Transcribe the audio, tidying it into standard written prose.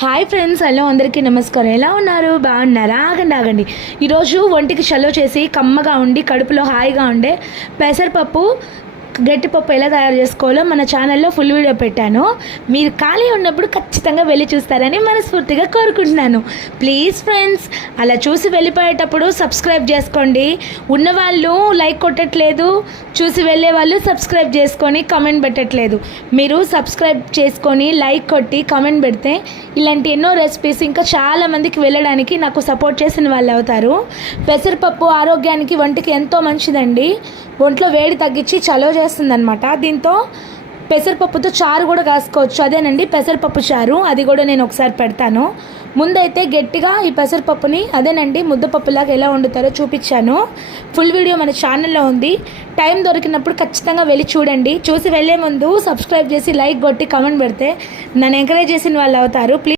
Hi friends, hello అందరికీ నమస్కారం. ఎలా ఉన్నారు? బాగున్నారా? ఆగండి. ఈరోజు ఒంటికి చలో చేసి కమ్మగా ఉండి కడుపులో హాయిగా ఉండే పెసరపప్పు గట్టిపప్పు ఎలా తయారు చేసుకోవాలో మన ఛానల్లో ఫుల్ వీడియో పెట్టాను. మీరు ఖాళీ ఉన్నప్పుడు ఖచ్చితంగా వెళ్ళి చూస్తారని మనస్ఫూర్తిగా కోరుకుంటున్నాను. ప్లీజ్ ఫ్రెండ్స్, అలా చూసి వెళ్ళిపోయేటప్పుడు సబ్స్క్రైబ్ చేసుకోండి. ఉన్నవాళ్ళు లైక్ కొట్టట్లేదు, చూసి వెళ్ళే వాళ్ళు సబ్స్క్రైబ్ చేసుకొని కమెంట్ పెట్టట్లేదు. మీరు సబ్స్క్రైబ్ చేసుకొని లైక్ కొట్టి కమెంట్ పెడితే ఇలాంటి ఎన్నో రెసిపీస్ ఇంకా చాలామందికి వెళ్ళడానికి నాకు సపోర్ట్ చేసిన వాళ్ళు అవుతారు. పెసరపప్పు ఆరోగ్యానికి ఒంటికి ఎంతో మంచిదండి. ఒంట్లో వేడి తగ్గించి చలువ చేస్తుందన్నమాట. దీంతో పెసరపప్పుతో చారు కూడా కాసుకోవచ్చు. అదేనండి పెసరపప్పు చారు. అది కూడా నేను ఒకసారి పెడతాను. ముందైతే గట్టిగా ఈ పెసరపప్పుని అదేనండి ముద్దపప్పులాగా ఎలా వండుతారో చూపించాను. ఫుల్ వీడియో మన ఛానల్లో ఉంది. టైం దొరికినప్పుడు ఖచ్చితంగా వెళ్ళి చూడండి. చూసి వెళ్ళే ముందు సబ్స్క్రైబ్ చేసి లైక్ కొట్టి కమెంట్ పెడితే నన్ను ఎంకరేజ్ చేసిన వాళ్ళు అవుతారు. ప్లీజ్